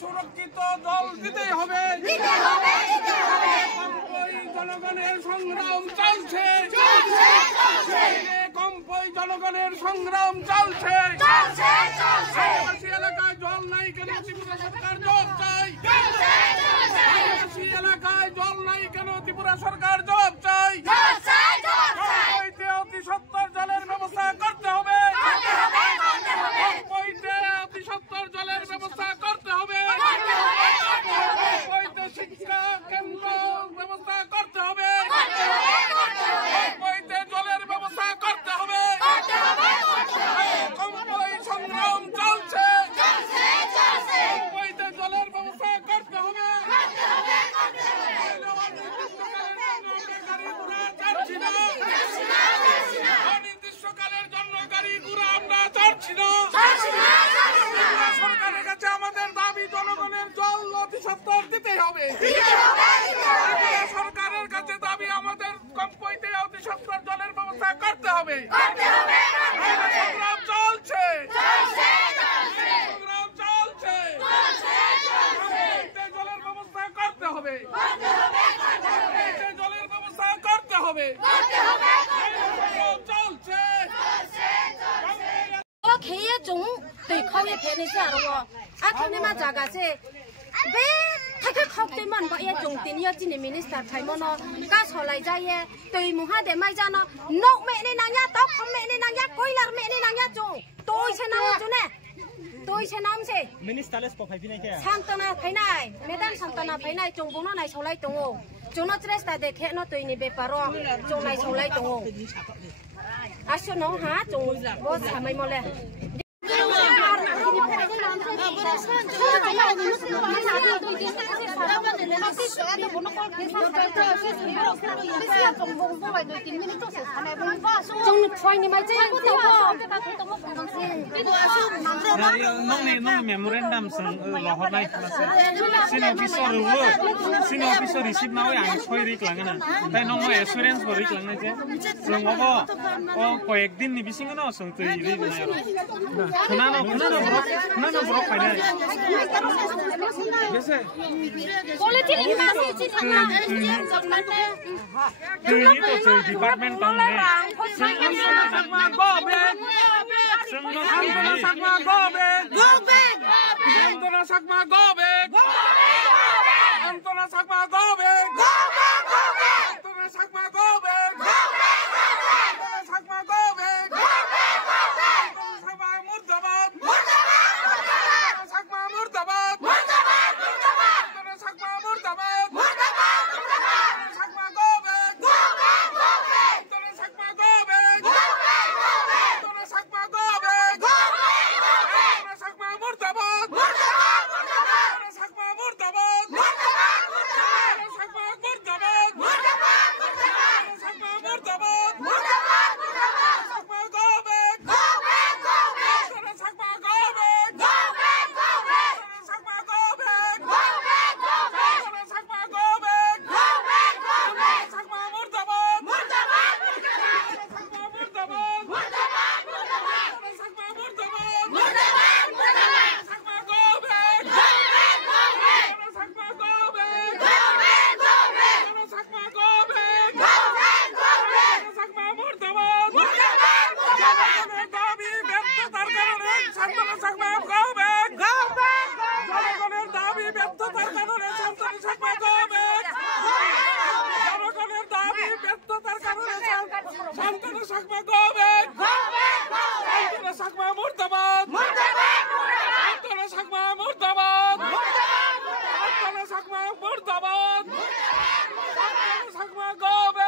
সুরক্ষিত জল দিতেই হবে, জনগণের সংগ্রাম চলছে, কম্পই জনগণের সংগ্রাম চলছে। আদিবাসী এলাকায় জল নাই কেন ত্রিপুরা সরকার জবাব চাই। আদিবাসী এলাকায় জল নাই কেন ত্রিপুরা সরকার জবাব চাই। অতি সত্তর জলের ব্যবস্থা করতে হবে, অতি সত্তর জলের ব্যবস্থা করতে হবে, শিক্ষা কেন্দ্র ব্যবস্থা করতে হবে, জলের ব্যবস্থা করতে হবে। সংগ্রাম চলছে, জলের ব্যবস্থা করতে হবে। অনির্দিষ্টকালের জন্য গাড়ি ঘোড়া আমরা চড়ছি না। সরকারের কাছে আমাদের দাবি জনগণের জল অতি সত্তর দিতেই হবে। সরকারের কাছে দাবি আমাদের কম্পইতে অতি সত্তর জলের ব্যবস্থা করতে হবে। সংগ্রাম চলছে, সংগ্রাম চলছে, জলের ব্যবস্থা করতে হবে, জলের ব্যবস্থা করতে হবে। চলছে খেয়ে জং दै खावे फेने से आरो आथने मा जागा से बे थाके खक्ते मन बा ये जं तिनिया जिनि मिनिस्टार थाइमनो का सलाय जाये दै मुहा दे माइ जानो नक मेने नाया तक खम मेने नाया कोइलार मेने नाया जं तोय से नाम जुने तोय से नाम से मिनिस्टारलेस को फाइफिनाय के सान्तना फाइनाय मेदान सान्तना फाइनाय जं बोनो नाय सलाय दङो जनो त्रेस्ता दे खेनो दैनि बेपारो जं नाय सलाय दङो आसो न हा जं बो सामै मले memorandum lohornai sin officer receive nawe ang soi rik langana tai nong assurance bo rik langnai je jong obo o koyek din ni bisingo no song tui ri na khana no bro painai jese quality information chi thana department tong ne sakma go back, sakma go back, Antona sakma go back, Antona sakma go back, Antona sakma go back, Antona sakma go back, Sakma murdabad, Sakma murdabad, Antona sakma murdabad, Sakma go back, Antona sakma go back, Antona sakma go back, Antona sakma murdabad, Antona sakma murdabad, Antona sakma murdabad, Antona sakma murdabad, Sakma go back, Antona sakma go back, Antona sakma go back, Antona sakma go back, Sakma murdabad, Sakma murdabad, Sakma murdabad, Sakma go back, Sakma go back, Sakma go back, Sakma murdabad, দাবি ব্যর্থতার কারণে Shantanu সাকমা go back, জনগণের দাবি ব্যর্থতার কারণে Shantanu সাকমা go back। Santana Sakma go back. Santana Sakma murdabad. Santana Sakma murdabad. Santana Sakma murdabad. Santana Sakma go back.